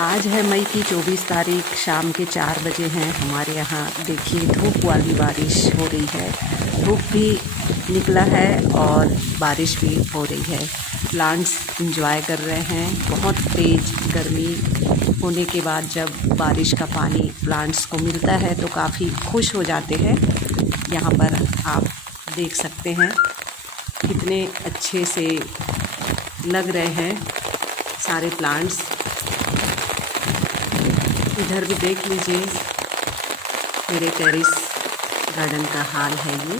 आज है मई की 24 तारीख, शाम के 4 बजे हैं। हमारे यहाँ देखिए धूप वाली बारिश हो रही है। धूप भी निकला है और बारिश भी हो रही है। प्लांट्स एंजॉय कर रहे हैं। बहुत तेज़ गर्मी होने के बाद जब बारिश का पानी प्लांट्स को मिलता है तो काफ़ी खुश हो जाते हैं। यहाँ पर आप देख सकते हैं कितने अच्छे से लग रहे हैं सारे प्लांट्स। इधर भी देख लीजिए, मेरे टेरेस गार्डन का हाल है ये।